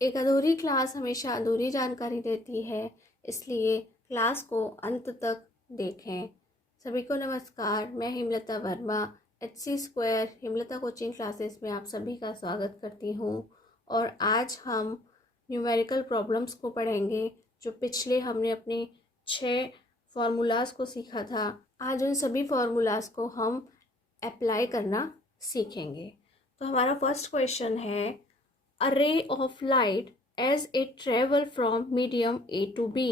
एक अधूरी क्लास हमेशा अधूरी जानकारी देती है, इसलिए क्लास को अंत तक देखें। सभी को नमस्कार, मैं Hemlata Verma HC square Hemlata coaching classes में आप सभी का स्वागत करती हूँ। और आज हम न्यूमेरिकल प्रॉब्लम्स को पढ़ेंगे, जो पिछले हमने अपने 6 फार्मूलाज को सीखा था। आज उन सभी फार्मूलाज को हम अप्लाई करना सीखेंगे। तो हमारा फर्स्ट क्वेश्चन है, a ray of light as it travel from medium A to B।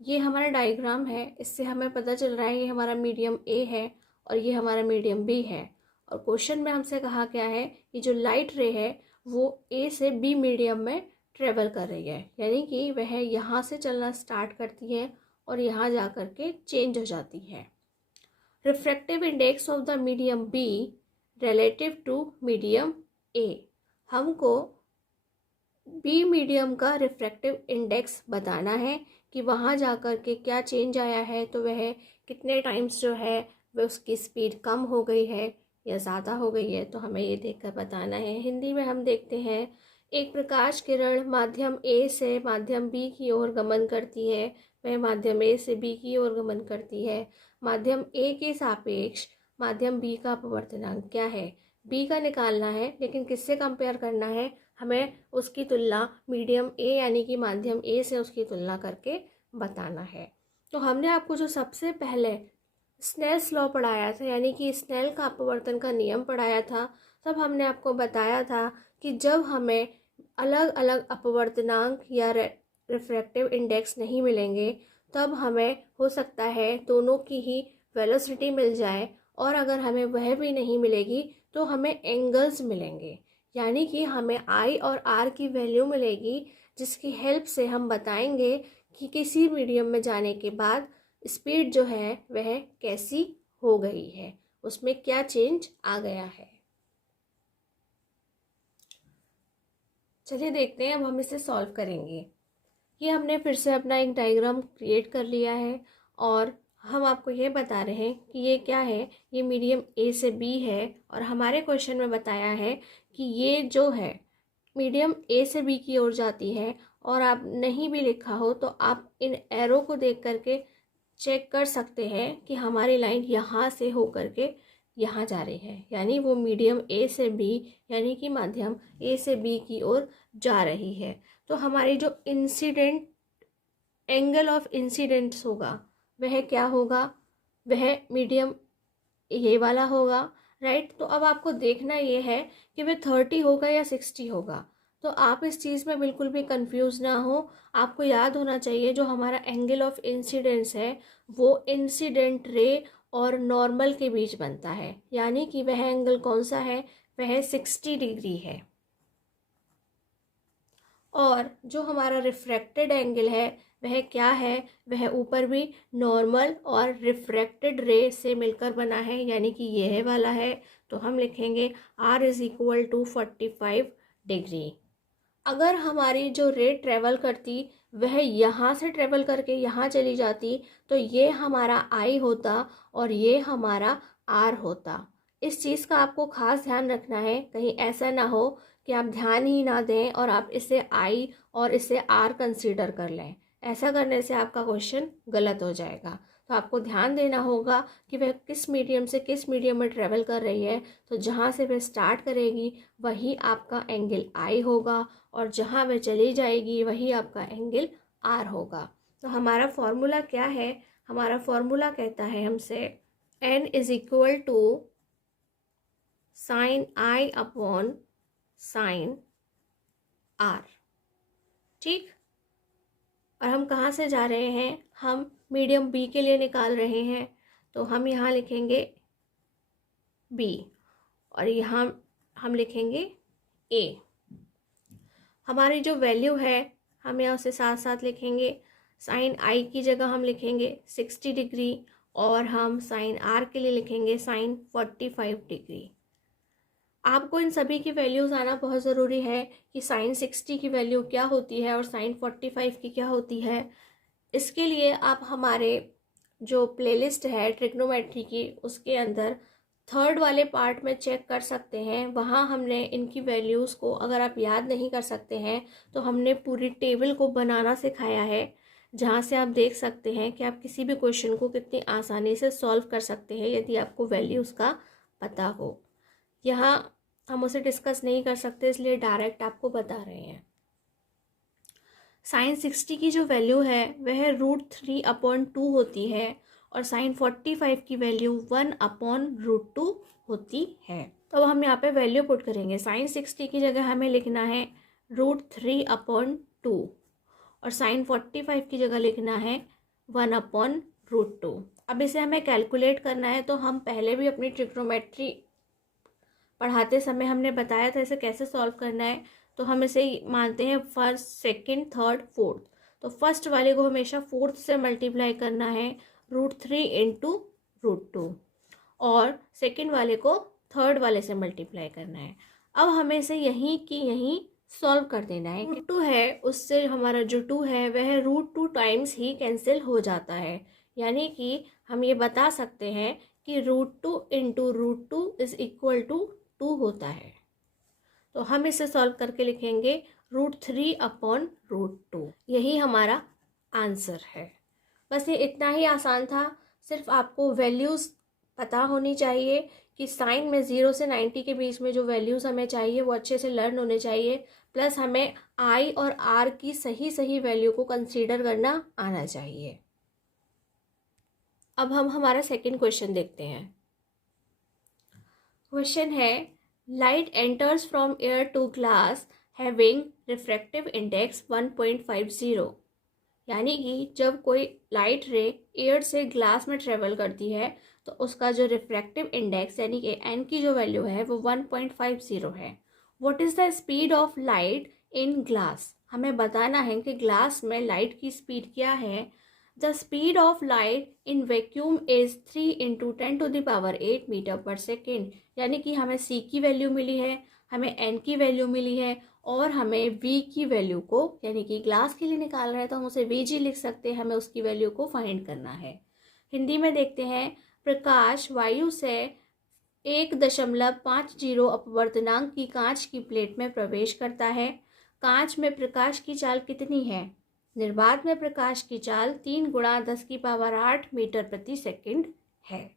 ये हमारा डायग्राम है, इससे हमें पता चल रहा है ये हमारा मीडियम A है और ये हमारा मीडियम B है। और क्वेश्चन में हमसे कहा गया है कि जो लाइट रे है वो A से B मीडियम में ट्रेवल कर रही है, यानी कि वह यहाँ से चलना स्टार्ट करती है और यहाँ जा कर के चेंज हो जाती है। Refractive index of the medium B relative to medium A। हमको बी मीडियम का रिफ्रैक्टिव इंडेक्स बताना है कि वहाँ जाकर के क्या चेंज आया है, तो वह कितने टाइम्स जो है वह उसकी स्पीड कम हो गई है या ज़्यादा हो गई है, तो हमें ये देखकर बताना है। हिंदी में हम देखते हैं, एक प्रकाश किरण माध्यम ए से माध्यम बी की ओर गमन करती है, वह माध्यम ए से बी की ओर गमन करती है। माध्यम ए के सापेक्ष माध्यम बी का अपवर्तनांक क्या है? बी का निकालना है, लेकिन किससे कंपेयर करना है? हमें उसकी तुलना मीडियम ए यानी कि माध्यम ए से उसकी तुलना करके बताना है। तो हमने आपको जो सबसे पहले स्नेल्स लॉ पढ़ाया था, यानी कि स्नेल का अपवर्तन का नियम पढ़ाया था, तब हमने आपको बताया था कि जब हमें अलग अलग अपवर्तनांक या रिफ्रैक्टिव इंडेक्स नहीं मिलेंगे, तब हमें हो सकता है दोनों की ही वेलोसिटी मिल जाए, और अगर हमें वह भी नहीं मिलेगी तो हमें एंगल्स मिलेंगे, यानी कि हमें आई और आर की वैल्यू मिलेगी, जिसकी हेल्प से हम बताएंगे कि किसी मीडियम में जाने के बाद स्पीड जो है वह कैसी हो गई है, उसमें क्या चेंज आ गया है। चलिए देखते हैं, अब हम इसे सॉल्व करेंगे। ये हमने फिर से अपना एक डायग्राम क्रिएट कर लिया है और हम आपको ये बता रहे हैं कि ये क्या है। ये मीडियम ए से बी है और हमारे क्वेश्चन में बताया है कि ये जो है मीडियम ए से बी की ओर जाती है, और आप नहीं भी लिखा हो तो आप इन एरो को देख करके चेक कर सकते हैं कि हमारी लाइन यहाँ से हो करके यहाँ जा रही है, यानी वो मीडियम ए से बी यानी कि माध्यम ए से बी की ओर जा रही है। तो हमारी जो इंसिडेंट एंगल ऑफ इंसिडेंट्स होगा वह क्या होगा? वह मीडियम ये वाला होगा, राइट। तो अब आपको देखना ये है कि वह 30 होगा या 60 होगा। तो आप इस चीज़ में बिल्कुल भी कंफ्यूज ना हो। आपको याद होना चाहिए जो हमारा एंगल ऑफ इंसिडेंस है वो इंसिडेंट रे और नॉर्मल के बीच बनता है, यानी कि वह एंगल कौन सा है? वह 60 डिग्री है। और जो हमारा रिफ्रैक्टेड एंगल है वह क्या है? वह ऊपर भी नॉर्मल और रिफ्रैक्टेड रे से मिलकर बना है, यानी कि यह वाला है। तो हम लिखेंगे R = 45 डिग्री। अगर हमारी जो रे ट्रेवल करती वह यहाँ से ट्रेवल करके यहाँ चली जाती, तो ये हमारा I होता और ये हमारा R होता। इस चीज़ का आपको खास ध्यान रखना है, कहीं ऐसा ना हो कि आप ध्यान ही ना दें और आप इसे I और इसे R कंसीडर कर लें। ऐसा करने से आपका क्वेश्चन गलत हो जाएगा। तो आपको ध्यान देना होगा कि वह किस मीडियम से किस मीडियम में ट्रेवल कर रही है। तो जहाँ से वह स्टार्ट करेगी वही आपका एंगल I होगा, और जहाँ वह चली जाएगी वही आपका एंगल R होगा। तो हमारा फॉर्मूला क्या है? हमारा फॉर्मूला कहता है हमसे N = sin I upon sin R, ठीक। और हम कहाँ से जा रहे हैं? हम मीडियम बी के लिए निकाल रहे हैं, तो हम यहाँ लिखेंगे बी और यहाँ हम लिखेंगे ए। हमारी जो वैल्यू है हम यहाँ उसे साथ साथ लिखेंगे। साइन आई की जगह हम लिखेंगे 60 डिग्री और हम साइन आर के लिए लिखेंगे साइन 45 डिग्री। आपको इन सभी की वैल्यूज़ आना बहुत ज़रूरी है कि साइन 60 की वैल्यू क्या होती है और साइन 45 की क्या होती है। इसके लिए आप हमारे जो प्लेलिस्ट है ट्रिग्नोमेट्री की, उसके अंदर थर्ड वाले पार्ट में चेक कर सकते हैं। वहाँ हमने इनकी वैल्यूज़ को, अगर आप याद नहीं कर सकते हैं तो हमने पूरी टेबल को बनाना सिखाया है, जहाँ से आप देख सकते हैं कि आप किसी भी क्वेश्चन को कितनी आसानी से सॉल्व कर सकते हैं यदि आपको वैल्यूज़ का पता हो। यहाँ हम उसे डिस्कस नहीं कर सकते, इसलिए डायरेक्ट आपको बता रहे हैं। साइन 60 की जो वैल्यू है वह √3/2 होती है और साइन 45 की वैल्यू 1/√2 होती है। तो अब हम यहाँ पे वैल्यू पुट करेंगे। साइन 60 की जगह हमें लिखना है √3/2 और साइन 45 की जगह लिखना है 1/√2। अब इसे हमें कैलकुलेट करना है, तो हम पहले भी अपनी ट्रिग्नोमेट्री पढ़ाते समय हमने बताया था इसे कैसे सॉल्व करना है। तो हम इसे मानते हैं फर्स्ट, सेकंड, थर्ड, फोर्थ। तो फर्स्ट वाले को हमेशा फोर्थ से मल्टीप्लाई करना है √3 × √2 और सेकंड वाले को थर्ड वाले से मल्टीप्लाई करना है। अब हमें इसे यहीं की यहीं सॉल्व कर देना है। √2 है, उससे हमारा जो 2 है वह √2 टाइम्स ही कैंसिल हो जाता है, यानी कि हम ये बता सकते हैं कि √2 × √2 = 2 होता है। तो हम इसे सॉल्व करके लिखेंगे √3/√2। यही हमारा आंसर है। बस ये इतना ही आसान था। सिर्फ आपको वैल्यूज़ पता होनी चाहिए कि साइन में 0 से 90 के बीच में जो वैल्यूज़ हमें चाहिए वो अच्छे से लर्न होने चाहिए। प्लस हमें आई और आर की सही सही वैल्यू को कंसीडर करना आना चाहिए। अब हम हमारा सेकंड क्वेश्चन देखते हैं। क्वेश्चन है, light enters from air to glass having refractive index 1.50, यानी कि जब कोई लाइट रे एयर से ग्लास में ट्रेवल करती है तो उसका जो रिफ्रैक्टिव इंडेक्स यानी कि एन की जो वैल्यू है वो 1.50 है। What is the speed of light in glass? हमें बताना है कि ग्लास में लाइट की स्पीड क्या है। The speed of light in vacuum is 3 × 10⁸ मीटर/सेकेंड, यानी कि हमें सी की वैल्यू मिली है, हमें एन की वैल्यू मिली है और हमें वी की वैल्यू को, यानी कि ग्लास के लिए निकाल रहे हैं तो हम उसे वी जी लिख सकते हैं। हमें उसकी वैल्यू को फाइंड करना है। हिंदी में देखते हैं। प्रकाश वायु से 1.50 अपवर्तनांक की कांच की प्लेट में प्रवेश करता है। कांच में प्रकाश की चाल कितनी है? निर्वात में प्रकाश की चाल 3 × 10⁸ मीटर/सेकेंड है।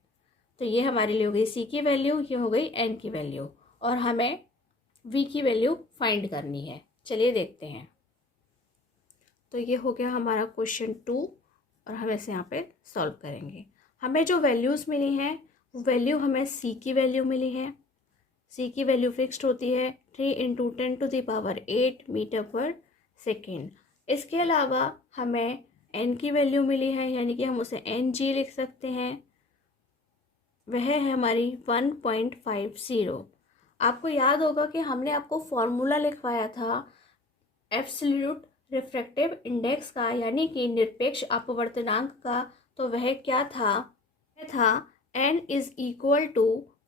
तो ये हमारे लिए हो गई सी की वैल्यू, ये हो गई एन की वैल्यू और हमें वी की वैल्यू फाइंड करनी है। चलिए देखते हैं। तो ये हो गया हमारा क्वेश्चन 2 और हम इसे यहाँ पे सॉल्व करेंगे। हमें जो वैल्यूज़ मिली हैं वो वैल्यू हमें सी की वैल्यू मिली है। सी की वैल्यू फिक्स्ड होती है 3 × 10⁸ मीटर/सेकेंड। इसके अलावा हमें एन की वैल्यू मिली है, यानी कि हम उसे एन जी लिख सकते हैं। वह है हमारी 1.50। आपको याद होगा कि हमने आपको फॉर्मूला लिखवाया था एब्सोल्यूट रिफ्रैक्टिव इंडेक्स का, यानी कि निरपेक्ष अपवर्तनांक का। तो वह क्या था? वह था n =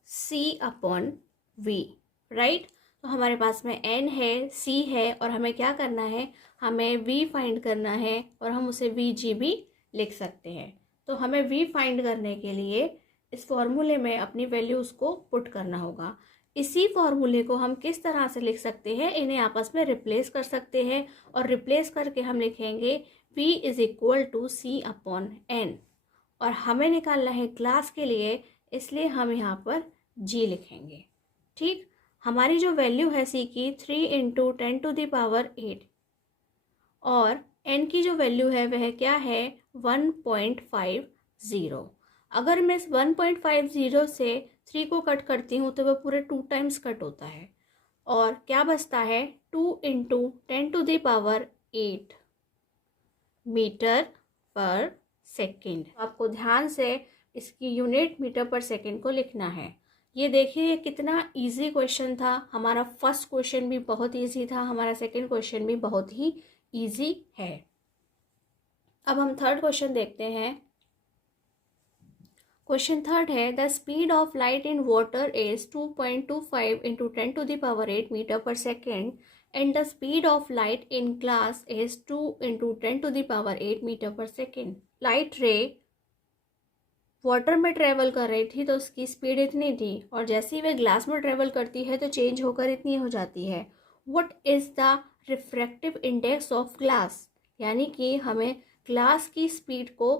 C/V, राइट। तो हमारे पास में n है, c है और हमें क्या करना है? हमें v फाइंड करना है और हम उसे Vg भी लिख सकते हैं। तो हमें v फाइंड करने के लिए इस फॉर्मूले में अपनी वैल्यूज़ को पुट करना होगा। इसी फॉर्मूले को हम किस तरह से लिख सकते हैं? इन्हें आपस में रिप्लेस कर सकते हैं और रिप्लेस करके हम लिखेंगे v = C/n और हमें निकालना है ग्लास के लिए, इसलिए हम यहाँ पर g लिखेंगे। ठीक, हमारी जो वैल्यू है c की 3 × 10⁸ और n की जो वैल्यू है वह क्या है? 1.50। अगर मैं इस 1.50 से 3 को कट करती हूँ तो वह पूरे 2 टाइम्स कट होता है और क्या बचता है? 2 × 10⁸ मीटर/सेकेंड। आपको ध्यान से इसकी यूनिट मीटर/सेकेंड को लिखना है। ये देखिए ये कितना इजी क्वेश्चन था। हमारा फर्स्ट क्वेश्चन भी बहुत इजी था, हमारा सेकंड क्वेश्चन भी बहुत ही इजी है। अब हम थर्ड क्वेश्चन देखते हैं। क्वेश्चन थर्ड है, the speed of light in water is 2.25 × 10⁸ मीटर/सेकेंड and the speed of light in glass is 2 × 10⁸ मीटर/सेकेंड. Light ray water में ट्रेवल कर रही थी तो उसकी स्पीड इतनी थी, और जैसे ही वह ग्लास में ट्रेवल करती है तो चेंज होकर इतनी हो जाती है। What is the refractive index of glass, यानी कि हमें ग्लास की स्पीड को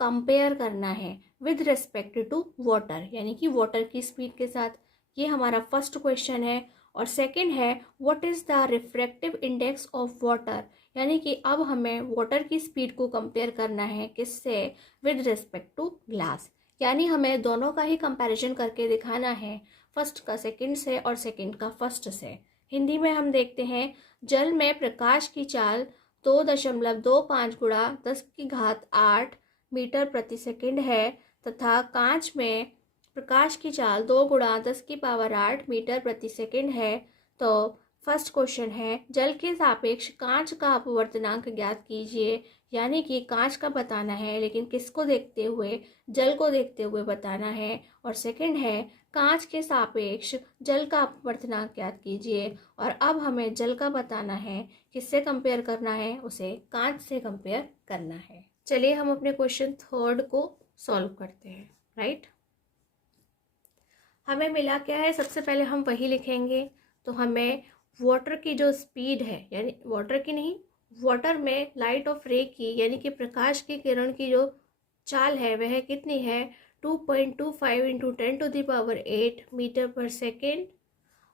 कंपेयर करना है विद रिस्पेक्ट टू वाटर, यानी कि वाटर की स्पीड के साथ। ये हमारा फर्स्ट क्वेश्चन है। और सेकंड है what is the refractive index of water, यानी कि अब हमें वाटर की स्पीड को कंपेयर करना है किससे, विद रिस्पेक्ट टू ग्लास, यानी हमें दोनों का ही कंपैरिजन करके दिखाना है, फर्स्ट का सेकंड से और सेकंड का फर्स्ट से। हिंदी में हम देखते हैं, जल में प्रकाश की चाल 2.25 गुणा 10⁸ मीटर प्रति सेकंड है, तथा कांच में प्रकाश की चाल 2 गुणा 10⁸ मीटर प्रति सेकंड है। तो फर्स्ट क्वेश्चन है, जल के सापेक्ष कांच का अपवर्तनांक ज्ञात कीजिए, यानी कि कांच का बताना है लेकिन किसको देखते हुए, जल को देखते हुए बताना है। और सेकंड है, कांच के सापेक्ष जल का अपवर्तनांक ज्ञात कीजिए, और अब हमें जल का बताना है, किससे कंपेयर करना है, उसे कांच से कंपेयर करना है। चलिए हम अपने क्वेश्चन थर्ड को सॉल्व करते हैं। राइट, हमें मिला क्या है, सबसे पहले हम वही लिखेंगे। तो हमें वाटर की जो स्पीड है, यानी वाटर की नहीं, वाटर में लाइट ऑफ रे की, यानी कि प्रकाश की किरण की जो चाल है वह कितनी है, 2.25 इंटू 10⁸ मीटर पर सेकेंड।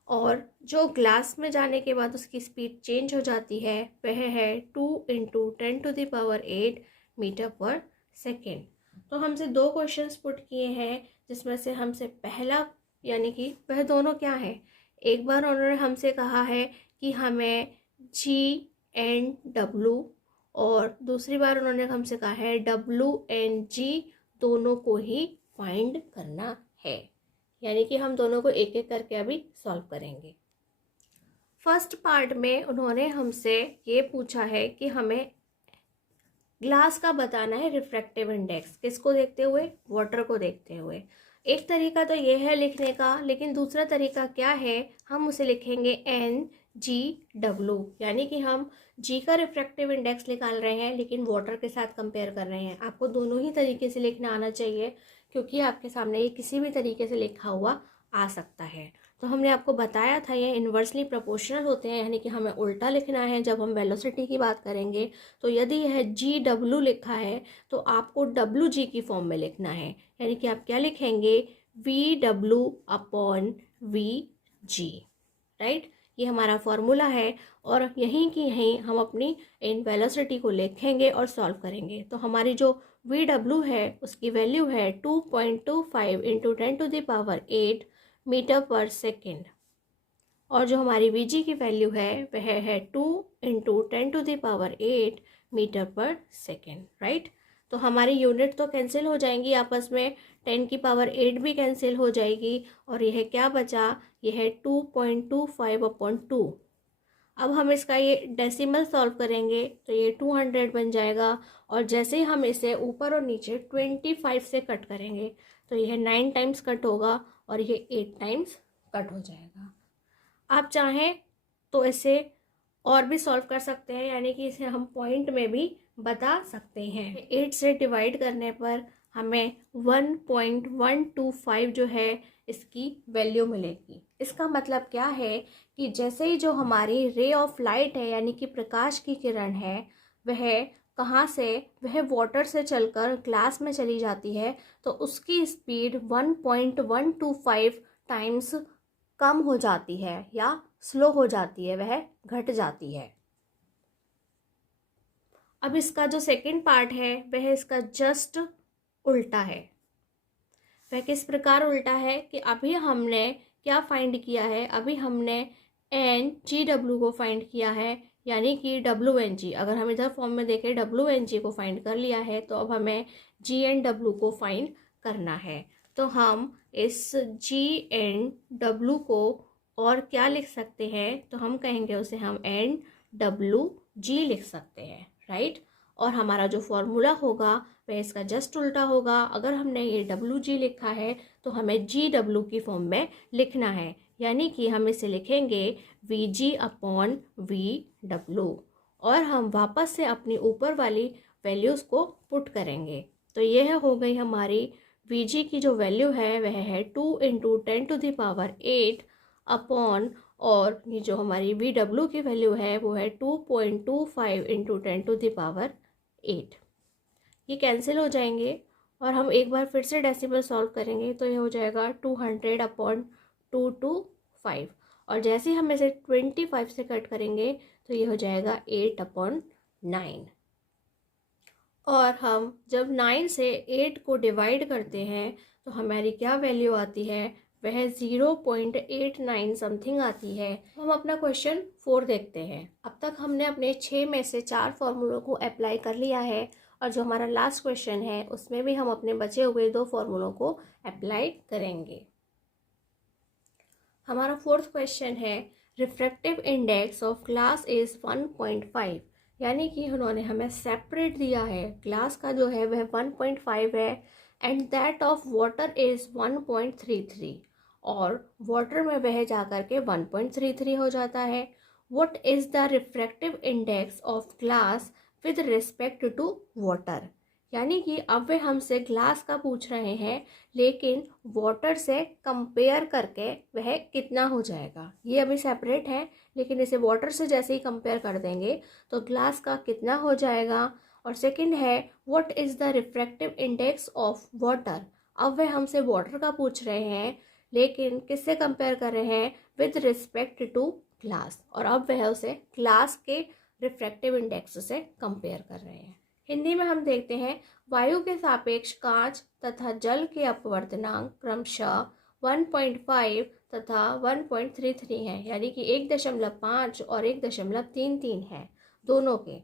और जो ग्लास में जाने के बाद उसकी स्पीड चेंज हो जाती है वह है 2 इंटू 10⁸ मीटर पर सेकेंड। तो हमसे दो क्वेश्चंस पुट किए हैं, जिसमें से हमसे पहला, यानी कि वह दोनों क्या है, एक बार उन्होंने हमसे कहा है कि हमें जी एंड डब्लू, और दूसरी बार उन्होंने हमसे कहा है डब्लू एंड जी दोनों को ही फाइंड करना है, यानी कि हम दोनों को एक एक करके अभी सॉल्व करेंगे। फर्स्ट पार्ट में उन्होंने हमसे ये पूछा है कि हमें ग्लास का बताना है रिफ्रैक्टिव इंडेक्स, किसको देखते हुए, वाटर को देखते हुए। एक तरीका तो ये है लिखने का, लेकिन दूसरा तरीका क्या है, हम उसे लिखेंगे NGW, यानी कि हम जी का रिफ्रैक्टिव इंडेक्स निकाल रहे हैं लेकिन वाटर के साथ कंपेयर कर रहे हैं। आपको दोनों ही तरीके से लिखना आना चाहिए, क्योंकि आपके सामने ये किसी भी तरीके से लिखा हुआ आ सकता है। तो हमने आपको बताया था ये इन्वर्सली प्रोपोर्शनल होते हैं, यानी कि हमें उल्टा लिखना है जब हम वेलोसिटी की बात करेंगे। तो यदि यह GW लिखा है तो आपको WG की फॉर्म में लिखना है, यानी कि आप क्या लिखेंगे, VW/VG। राइट, ये हमारा फॉर्मूला है, और यहीं की यहीं हम अपनी इन वेलोसिटी को लिखेंगे और सॉल्व करेंगे। तो हमारी जो VW है उसकी वैल्यू है 2.25 इंटू 10⁸ मीटर पर सेकेंड, और जो हमारी VG की वैल्यू है वह है 2 इंटू 10⁸ मीटर पर सेकेंड। राइट, तो हमारी यूनिट तो कैंसिल हो जाएंगी आपस में, 10⁸ भी कैंसिल हो जाएगी, और यह क्या बचा, यह है 2.25/2। अब हम इसका ये डेसिमल सॉल्व करेंगे तो ये 200 बन जाएगा, और जैसे ही हम इसे ऊपर और नीचे 25 से कट करेंगे तो यह 9 टाइम्स कट होगा और ये 8 टाइम्स कट हो जाएगा। आप चाहें तो इसे और भी सॉल्व कर सकते हैं, यानी कि इसे हम पॉइंट में भी बता सकते हैं। 8 से डिवाइड करने पर हमें 1.125 जो है इसकी वैल्यू मिलेगी। इसका मतलब क्या है कि जैसे ही जो हमारी रे ऑफ लाइट है, यानी कि प्रकाश की किरण है, वह कहाँ से, वह वाटर से चलकर ग्लास में चली जाती है, तो उसकी स्पीड 1.125 टाइम्स कम हो जाती है या स्लो हो जाती है, वह घट जाती है। अब इसका जो सेकंड पार्ट है वह इसका जस्ट उल्टा है। वह किस प्रकार उल्टा है कि अभी हमने क्या फाइंड किया है, अभी हमने NGW को फाइंड किया है, यानी कि WNG। अगर हम इधर फॉर्म में देखें WNG को फाइंड कर लिया है, तो अब हमें GNW को फाइंड करना है। तो हम इस GNW को और क्या लिख सकते हैं, तो हम कहेंगे उसे हम NWG लिख सकते हैं। राइट, और हमारा जो फॉर्मूला होगा वह इसका जस्ट उल्टा होगा। अगर हमने ये WG लिखा है तो हमें GW की फॉर्म में लिखना है, यानी कि हम इसे लिखेंगे VG/VW, और हम वापस से अपनी ऊपर वाली वैल्यूज़ को पुट करेंगे। तो यह हो गई हमारी Vg की जो वैल्यू है वह है 2 इंटू 10⁸ अपॉन, और ये जो हमारी Vw की वैल्यू है वो है 2.25 इंटू 10⁸। ये कैंसिल हो जाएंगे और हम एक बार फिर से डेसिमल सॉल्व करेंगे तो ये हो जाएगा 200 अपॉन 225, और जैसे ही हम इसे 25 से कट करेंगे तो ये हो जाएगा 8/9। और हम जब 9 से 8 को डिवाइड करते हैं तो हमारी क्या वैल्यू आती है, वह 0.89 समथिंग आती है। हम अपना क्वेश्चन 4 देखते हैं। अब तक हमने अपने 6 में से 4 फॉर्मूलों को अप्लाई कर लिया है, और जो हमारा लास्ट क्वेश्चन है उसमें भी हम अपने बचे हुए 2 फॉर्मूलों को अप्लाई करेंगे। हमारा 4th क्वेश्चन है, refractive index of glass is 1.5, यानी कि उन्होंने हमें सेपरेट दिया है, ग्लास का जो है वह 1.5 है, and that of water is 1.33, और वाटर में वह जाकर के 1.33 हो जाता है। What is the refractive index of glass with respect to water, यानी कि अब वे हमसे ग्लास का पूछ रहे हैं लेकिन वाटर से कंपेयर करके वह कितना हो जाएगा। ये अभी सेपरेट है, लेकिन इसे वाटर से जैसे ही कंपेयर कर देंगे तो ग्लास का कितना हो जाएगा। और सेकंड है, what is the refractive index of water, अब वह हमसे वाटर का पूछ रहे हैं लेकिन किससे कंपेयर कर रहे हैं, विद रिस्पेक्ट टू ग्लास, और अब वह उसे ग्लास के रिफ्रैक्टिव इंडेक्स से कंपेयर कर रहे हैं। हिंदी में हम देखते हैं, वायु के सापेक्ष कांच तथा जल के अपवर्तनांक क्रमशः 1.5 तथा 1.33 हैं, यानी कि 1.5 और 1.33 है दोनों के।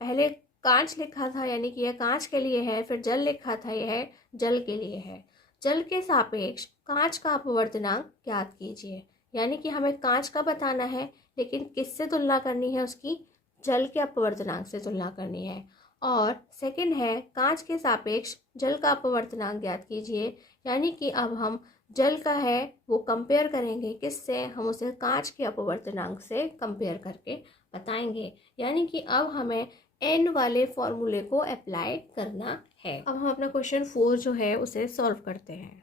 पहले कांच लिखा था यानी कि यह कांच के लिए है, फिर जल लिखा था यह जल के लिए है। जल के सापेक्ष कांच का अपवर्तनांक ज्ञात कीजिए, यानी कि हमें कांच का बताना है लेकिन किससे तुलना करनी है, उसकी जल के अपवर्तनांक से तुलना करनी है। और सेकंड है, कांच के सापेक्ष जल का अपवर्तनांक ज्ञात कीजिए, यानी कि अब हम जल का है वो कंपेयर करेंगे किससे, हम उसे कांच के अपवर्तनांक से कंपेयर करके बताएंगे, यानी कि अब हमें एन वाले फॉर्मूले को अप्लाई करना है। अब हम अपना क्वेश्चन 4 जो है उसे सॉल्व करते हैं।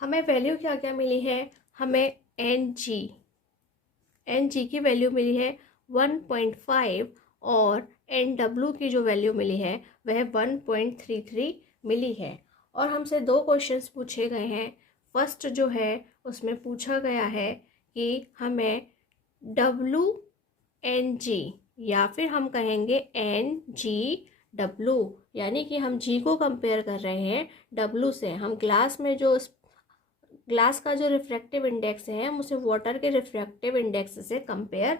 हमें वैल्यू क्या क्या मिली है, हमें एन जी की वैल्यू मिली है 1.5, और एन डब्ल्यू की जो वैल्यू मिली है वह 1.33 मिली है। और हमसे 2 क्वेश्चंस पूछे गए हैं। फर्स्ट जो है उसमें पूछा गया है कि हमें डब्ल्यू एन जी, या फिर हम कहेंगे एन जी डब्ल्यू, यानी कि हम जी को कंपेयर कर रहे हैं डब्ल्यू से। हम ग्लास में जो ग्लास का जो रिफ्रैक्टिव इंडेक्स है हम उसे वाटर के रिफ्रैक्टिव इंडेक्स से कंपेयर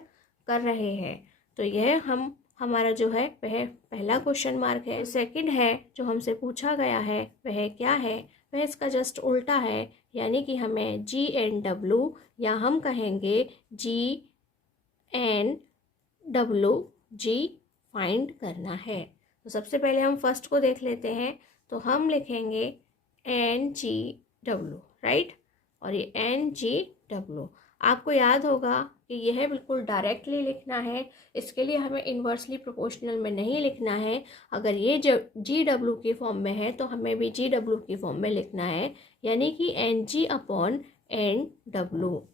कर रहे हैं। तो यह हमारा जो है वह पहला क्वेश्चन मार्क है। सेकंड है जो हमसे पूछा गया है वह क्या है, वह इसका जस्ट उल्टा है, यानी कि हमें जी एन डब्ल्यू, या हम कहेंगे G N W G find करना है। तो सबसे पहले हम फर्स्ट को देख लेते हैं, तो हम लिखेंगे एन जी डब्ल्यू, राइट, और ये एन जी डब्ल्यू। आपको याद होगा कि यह बिल्कुल डायरेक्टली लिखना है, इसके लिए हमें इन्वर्सली प्रोपोर्शनल में नहीं लिखना है। अगर ये जी डब्ल्यू की फॉर्म में है तो हमें भी जी डब्ल्यू की फॉर्म में लिखना है, यानी कि N G upon N W.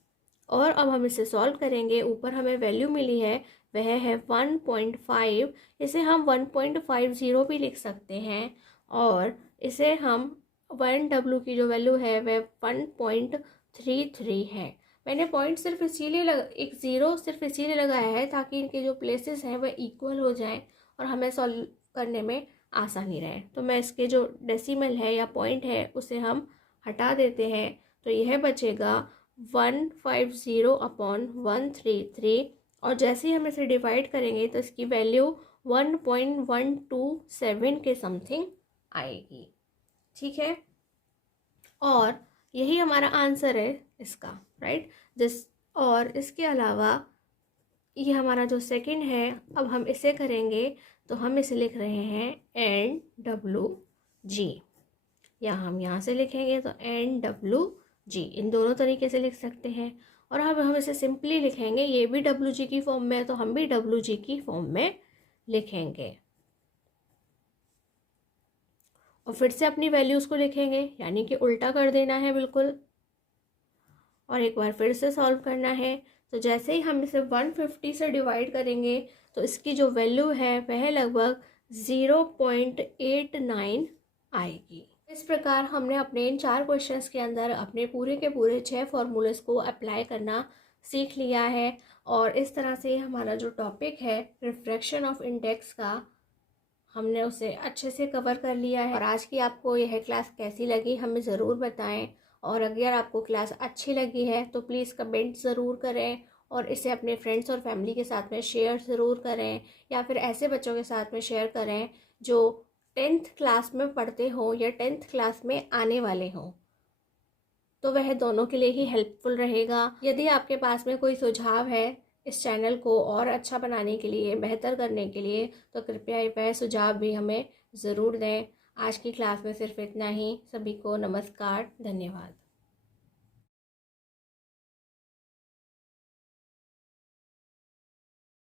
और अब हम इसे सॉल्व करेंगे। ऊपर हमें वैल्यू मिली है वह है 1.5, इसे हम 1.50 भी लिख सकते हैं, और इसे हम 1W की जो वैल्यू है वह 1.33 है। मैंने पॉइंट सिर्फ इसीलिए एक ज़ीरो सिर्फ इसीलिए लगाया है ताकि इनके जो प्लेसेस हैं वह इक्वल हो जाएं और हमें सॉल्व करने में आसानी रहे। तो मैं इसके जो डेसिमल है या पॉइंट है उसे हम हटा देते हैं, तो यह बचेगा 150 अपॉन 133, और जैसे ही हम इसे डिवाइड करेंगे तो इसकी वैल्यू 1.127 के समथिंग आएगी। ठीक है, और यही हमारा आंसर है इसका, राइट। और इसके अलावा ये हमारा जो सेकंड है, अब हम इसे करेंगे तो हम इसे लिख रहे हैं एन डब्ल्यू जी, या हम यहाँ से लिखेंगे तो एन डब्ल्यू जी, इन दोनों तरीके से लिख सकते हैं। और अब हम इसे सिंपली लिखेंगे, ये भी डब्ल्यू जी की फॉर्म में है तो हम भी डब्ल्यू जी की फॉर्म में लिखेंगे। और फिर से अपनी वैल्यूज़ को लिखेंगे, यानी कि उल्टा कर देना है बिल्कुल, और एक बार फिर से सॉल्व करना है। तो जैसे ही हम इसे 150 से डिवाइड करेंगे तो इसकी जो वैल्यू है वह लगभग 0.89 आएगी। इस प्रकार हमने अपने इन 4 क्वेश्चंस के अंदर अपने पूरे के पूरे 6 फॉर्मूलेस को अप्लाई करना सीख लिया है। और इस तरह से हमारा जो टॉपिक है रिफ्रैक्शन ऑफ इंडेक्स का, हमने उसे अच्छे से कवर कर लिया है। और आज की आपको यह क्लास कैसी लगी हमें ज़रूर बताएं। और अगर आपको क्लास अच्छी लगी है तो प्लीज़ कमेंट ज़रूर करें और इसे अपने फ्रेंड्स और फैमिली के साथ में शेयर ज़रूर करें, या फिर ऐसे बच्चों के साथ में शेयर करें जो 10th क्लास में पढ़ते हो या 10th क्लास में आने वाले हों, तो वह दोनों के लिए ही हेल्पफुल रहेगा। यदि आपके पास में कोई सुझाव है इस चैनल को और अच्छा बनाने के लिए, बेहतर करने के लिए, तो कृपया वह सुझाव भी हमें ज़रूर दें। आज की क्लास में सिर्फ इतना ही। सभी को नमस्कार, धन्यवाद।